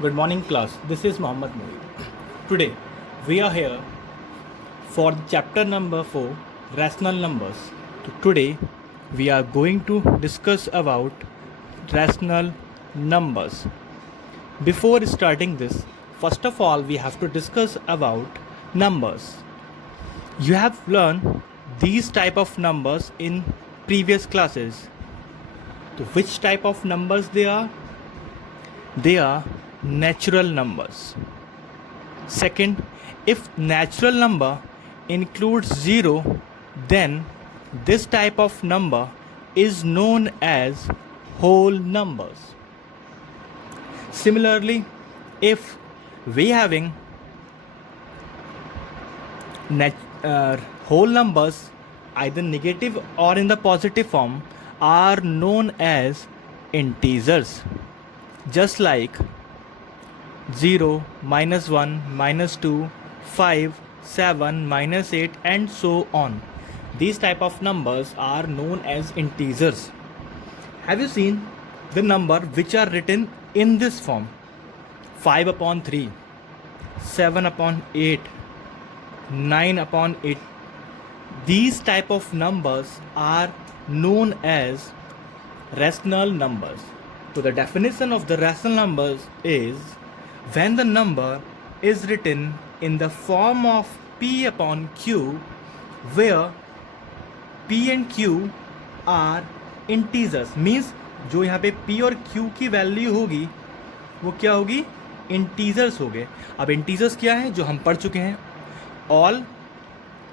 Good morning, class. This is Mohammad Moeed. Today, we are here for chapter number 4, rational numbers. So today, we are going to discuss about rational numbers. Before starting this, first of all, we have to discuss about numbers. You have learned these type of numbers in previous classes. So which type of numbers they are? They are natural numbers. Second, if natural number includes 0, then this type of number is known as whole numbers. Similarly, if we having whole numbers either negative or in the positive form are known as integers, just like 0, -1, -2, 5, 7, -8 and so on. These type of numbers are known as integers. Have you seen the number which are written in this form? 5 upon 3, 7 upon 8, 9 upon 8. These type of numbers are known as rational numbers. So the definition of the rational numbers is when the number is written in the form of p upon q, where p and q are integers, means जो यहाँ पे p और q की value होगी वो क्या होगी? Integers हो गए. अब इंटीजर्स क्या है जो हम पढ़ चुके हैं? All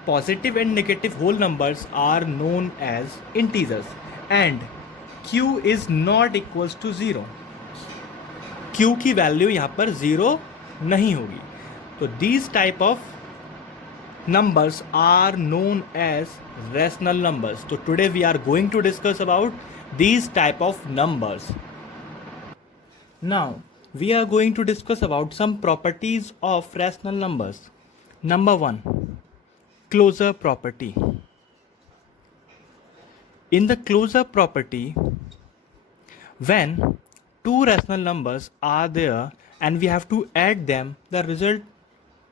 positive and negative whole numbers are known as integers and q is not equals to 0. q की वैल्यू यहाँ पर 0 नहीं होगी. तो these type of numbers are known as rational numbers. So today we are going to discuss about these type of numbers. Now we are going to discuss about some properties of rational numbers. Number 1, closure property. In the closure property, when two rational numbers are there and we have to add them, the result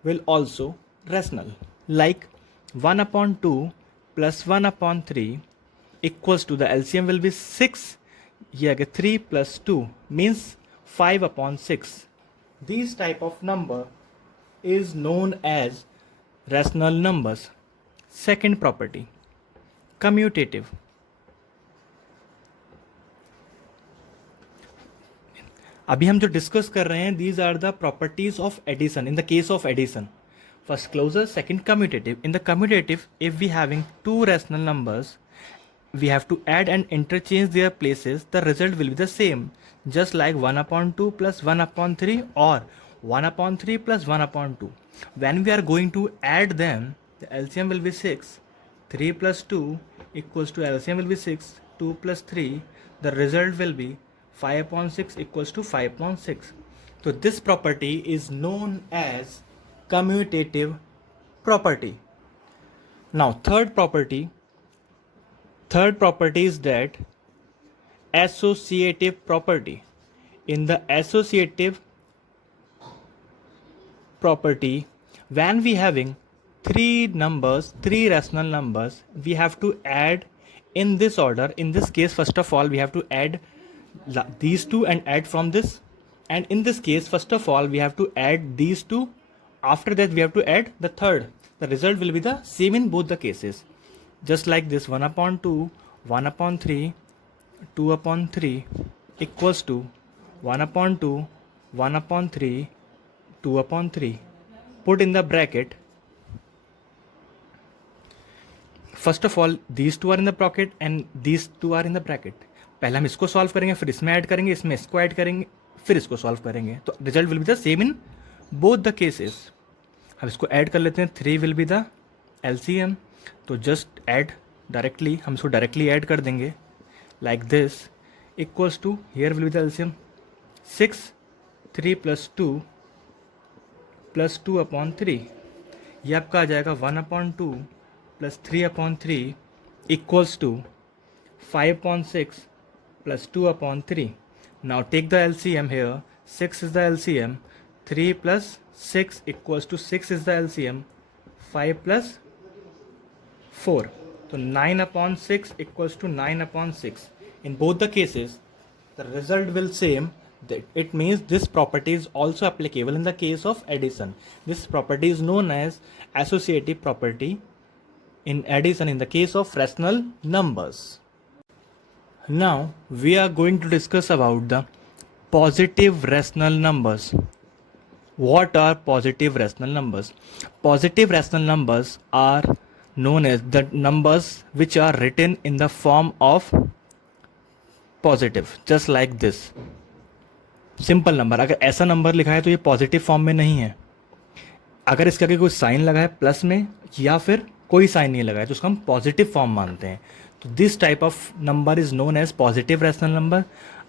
will also rational. Like 1 upon 2 plus 1 upon 3 equals to, the LCM will be 6. Here 3 plus 2 means 5 upon 6. These type of number is known as rational numbers. Second property, commutative. अभी हम जो discuss कर रहे हैं, these are the properties of addition in the case of addition. First closure, second commutative. In the commutative, if we having two rational numbers, we have to add and interchange their places, the result will be the same, just like 1 upon 2 plus 1 upon 3 or 1 upon 3 plus 1 upon 2. When we are going to add them, the LCM will be 6. 3 plus 2 equals to, LCM will be 6. 2 plus 3, the result will be 5 upon 6 equals to 5 upon 6. So this property is known as commutative property. Now third property is that associative property. In the associative property, when we having three rational numbers, we have to add in this order. In this case, first of all, we have to add these two and add from this, and in this case, first of all, we have to add these two. After that, we have to add the third. The result will be the same in both the cases, just like this. 1 upon 2, 1 upon 3, 2 upon 3 equals to 1 upon 2, 1 upon 3, 2 upon 3. Put in the bracket. First of all, these two are in the bracket and these two are in the bracket. पहले हम इसको solve करेंगे, फिर इसमें add करेंगे, इसमें इसको add करेंगे, फिर इसको सॉल्व करेंगे. तो result will be the same in both the cases. हम इसको ऐड कर लेते हैं. 3 विल बी द LCM. तो जस्ट ऐड डायरेक्टली, हम इसको डायरेक्टली ऐड कर देंगे like this. Equals to, here will be the LCM 6, 3 plus 2 plus 2 upon 3. ये आपका आ जाएगा 1 upon 2 plus 3 upon 3 equals to 5 upon 6 plus 2 upon 3. Now take the LCM here. 6 is the LCM, 3 plus 6 equals to 6 is the LCM, 5 plus 4. So 9 upon 6 equals to 9 upon 6. In both the cases, the result will same. That it means this property is also applicable in the case of addition. This property is known as associative property in addition in the case of rational numbers. Now we are going to discuss about the positive rational numbers. What are positive rational numbers? Positive rational numbers are known as the numbers which are written in the form of positive, just like this. Simple number, अगर ऐसा number लिखा है तो ये positive form में नहीं है. अगर इसके आगे कोई साइन लगा है प्लस में या फिर कोई साइन नहीं लगा है तो उसको हम पॉजिटिव फॉर्म मानते हैं. तो this type of number is known as positive rational number.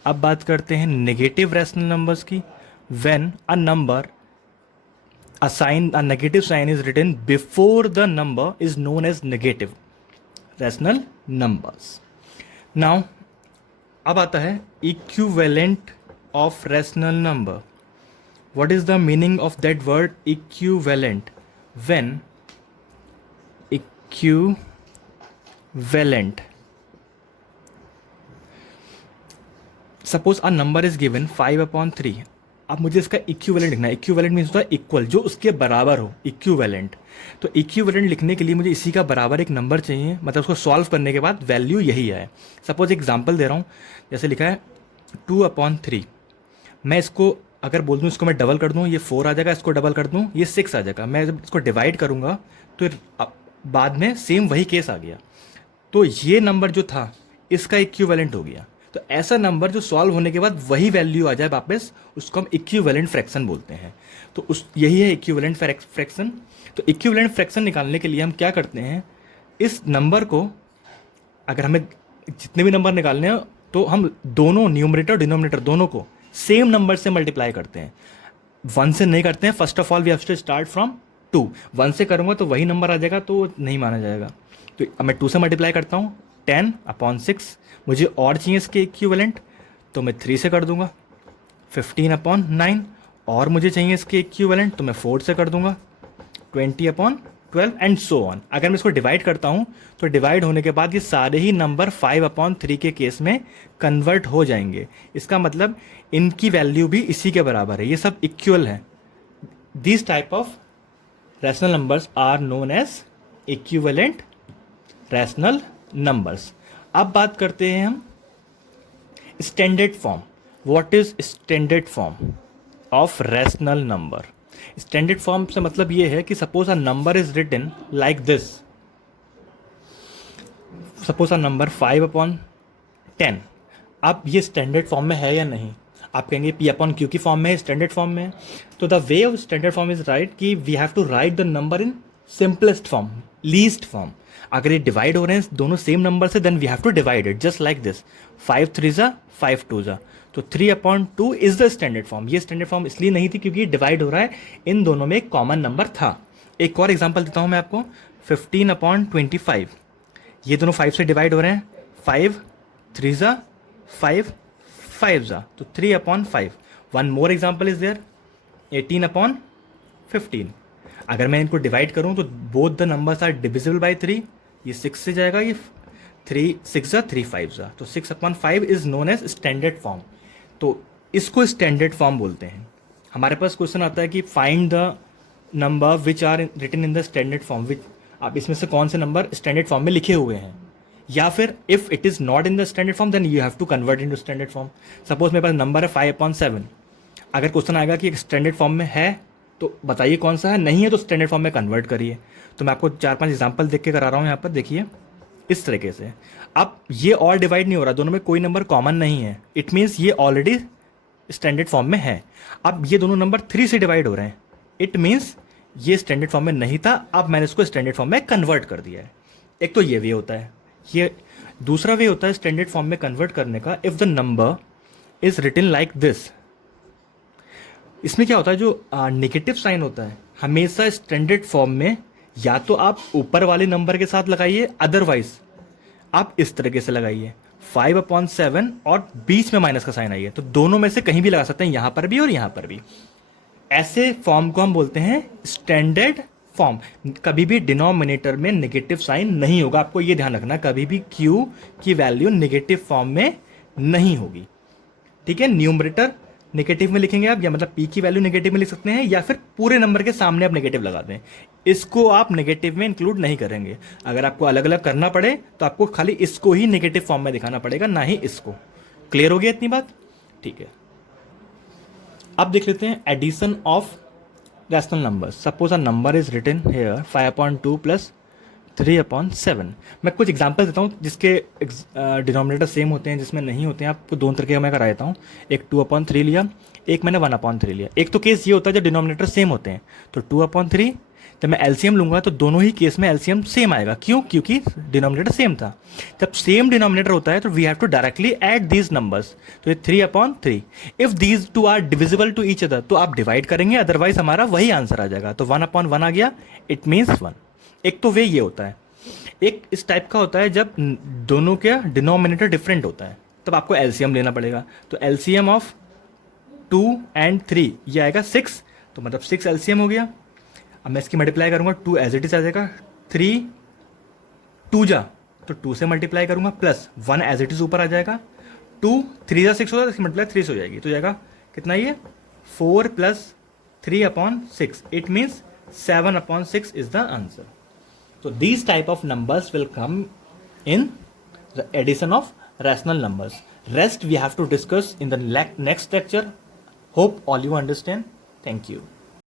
अब बात करते हैं नेगेटिव रैशनल नंबर्स की. When a number a negative sign is written before the number is known as negative rational numbers. Now अब आता है equivalent of rational number. What is the meaning of that word equivalent? When equivalent, suppose a number is given 5/3. अब मुझे इसका equivalent लिखना है. Equivalent means होता है इक्वल, जो उसके बराबर हो, इक्विवेलेंट. तो इक्विवेलेंट लिखने के लिए मुझे इसी का बराबर एक नंबर चाहिए, मतलब उसको सॉल्व करने के बाद वैल्यू यही है. सपोज एग्जांपल दे रहा हूँ, जैसे लिखा है 2/3. मैं इसको अगर बोल दूँ इसको मैं डबल कर दूँ, ये 4 आ जाएगा. इसको डबल कर दूँ, ये 6 आ जाएगा. मैं जब इसको डिवाइड करूँगा तो बाद में सेम वही केस आ गया. तो ये नंबर जो था इसका इक्विवेलेंट हो गया. तो ऐसा नंबर जो सॉल्व होने के बाद वही वैल्यू आ जाए वापस, उसको हम इक्विवेलेंट फ्रैक्शन बोलते हैं. तो यही है इक्विवेलेंट फ्रैक्शन. तो इक्विवेलेंट फ्रैक्शन निकालने के लिए हम क्या करते हैं, इस नंबर को, अगर हमें जितने भी नंबर निकालने हैं तो हम दोनों न्यूमरेटर और डिनोमिनेटर दोनों को सेम नंबर से मल्टीप्लाई करते हैं. 1 से नहीं करते हैं. First of all we have to start from 2. 1 से करूँगा तो वही नंबर आ जाएगा, तो नहीं माना जाएगा. तो अब मैं 2 से मल्टीप्लाई करता हूँ. 10/6. मुझे और चाहिए इसके इक्विवेलेंट, तो मैं 3 से कर दूंगा. 15/9. और मुझे चाहिए इसके इक्विवेलेंट, तो मैं 4 से कर दूंगा. 20/12 एंड सो ऑन. अगर मैं इसको डिवाइड करता हूँ तो डिवाइड होने के बाद ये सारे ही नंबर 5/3 के केस में कन्वर्ट हो जाएंगे. इसका मतलब इनकी वैल्यू भी इसी के बराबर है, ये सब इक्वल है. This type of rational numbers are known as equivalent rational numbers. अब बात करते हैं हम standard form. What is standard form of rational number? Standard form से मतलब ये है कि suppose a number is written like this. Suppose a number 5/10. अब ये स्टैंडर्ड फॉर्म में है या नहीं? आप कहेंगे P/Q की फॉर्म में है, स्टैंडर्ड फॉर्म में है. तो the way of standard form is right कि we have to write the number in simplest form, least form. अगर ये डिवाइड हो रहे हैं दोनों सेम नंबर से, then we have to divide it just like this. 5/3 5/2. तो 3/2 इज द स्टैंडर्ड फॉर्म. ये स्टैंडर्ड फॉर्म इसलिए नहीं थी क्योंकि ये डिवाइड हो रहा है, इन दोनों में एक कॉमन नंबर था. एक और एग्जांपल देता हूँ मैं आपको. 15/25. ये दोनों 5 से डिवाइड हो रहे हैं. 5/3 5/5. तो 3/5. One more example is there. 18/15. अगर मैं इनको डिवाइड करूं तो both the numbers are divisible by 3. ये 6 से जाएगा, ये 3/6 3/5. तो 6/5 is known as standard form. तो इसको स्टैंडर्ड फॉर्म बोलते हैं. हमारे पास क्वेश्चन आता है कि find the number which are written in the standard form. Which आप इसमें से कौन से नंबर स्टैंडर्ड फॉर्म में लिखे हुए हैं, या फिर if it is not in the standard form then you have to convert into standard form. Suppose मेरे पास नंबर है 5/7. अगर क्वेश्चन आएगा कि स्टैंडर्ड फॉर्म में है तो बताइए कौन सा है, नहीं है तो स्टैंडर्ड फॉर्म में कन्वर्ट करिए. तो मैं आपको 4-5 एग्जांपल देख के करा रहा हूँ यहाँ पर. देखिए इस तरीके से. अब ये और डिवाइड नहीं हो रहा, दोनों में कोई नंबर कॉमन नहीं है. इट मीन्स ये ऑलरेडी स्टैंडर्ड फॉर्म में है. अब ये दोनों नंबर 3 से डिवाइड हो रहे हैं. इट मीन्स ये स्टैंडर्ड फॉर्म में नहीं था, अब मैंने इसको स्टैंडर्ड फॉर्म में कन्वर्ट कर दिया है. एक तो ये वे होता है. ये दूसरा वे होता है स्टैंडर्ड फॉर्म में कन्वर्ट करने का. If the number is written like this. इसमें क्या होता है, जो नेगेटिव साइन होता है हमेशा स्टैंडर्ड फॉर्म में या तो आप ऊपर वाले नंबर के साथ लगाइए, अदरवाइज आप इस तरीके से लगाइए. 5/7 और बीच में माइनस का साइन आई है, तो दोनों में से कहीं भी लगा सकते हैं, यहां पर भी और यहां पर भी। ऐसे फॉर्म को हम बोलते हैं स्टैंडर्ड फॉर्म। कभी भी डिनोमिनेटर में नेगेटिव साइन नहीं होगा, आपको ये ध्यान रखना, कभी भी q की वैल्यू नेगेटिव फॉर्म में नहीं होगी। ठीक है, न्यूमरेटर नेगेटिव में लिखेंगे आप, या मतलब p की वैल्यू नेगेटिव में लिख सकते हैं, या फिर पूरे नंबर के सामने आप नेगेटिव लगा दें। इसको आप नेगेटिव में इंक्लूड नहीं करेंगे। अगर आपको अलग अलग करना पड़े तो आपको खाली इसको ही नेगेटिव फॉर्म में दिखाना पड़ेगा, ना ही इसको। क्लियर हो गया इतनी बात? ठीक है, अब देख लेते हैं addition of rational numbers. Suppose a number is written here 5/2 plus 3/7। मैं कुछ एग्जांपल देता हूँ जिसके डिनोमिनेटर सेम होते हैं, जिसमें नहीं होते हैं। आपको दोनों तरीके का मैं करा देता हूँ। एक 2/3 लिया, एक मैंने 1/3 लिया। एक तो केस ये होता है जब डिनोमिनेटर सेम होते हैं, तो 2/3। जब मैं एलसीएम लूंगा तो दोनों ही केस में एलसीएम सेम आएगा। क्यों? क्योंकि डिनोमिनेटर सेम था। जब सेम डिनोमिनेटर होता है तो we have to directly add these numbers. तो ये 3/3। If these two are divisible to each other, तो आप डिवाइड करेंगे, अदरवाइज हमारा वही आंसर आ जाएगा। तो 1/1 आ गया, इट मीन्स 1। एक तो वे ये होता है। एक इस टाइप का होता है जब दोनों का डिनोमिनेटर डिफरेंट होता है, तब आपको एलसीएम लेना पड़ेगा। तो एलसीएम ऑफ 2 and 3 ये आएगा 6, तो मतलब 6 एलसीएम हो गया। अब मैं इसकी मल्टीप्लाई करूंगा, 2 एज इट इज आ जाएगा, 3 2 जा तो 2 से मल्टीप्लाई करूंगा, प्लस 1 एज इट इज ऊपर आ जाएगा। 2 3 जा 6 होगा, इसकी मल्टीप्लाई 3 से हो जाएगी, तो जाएगा कितना ये 4 + 3/6। It means 7/6 is the answer. So these type of numbers will come in the addition of rational numbers. Rest we have to discuss in the next lecture. Hope all you understand. Thank you.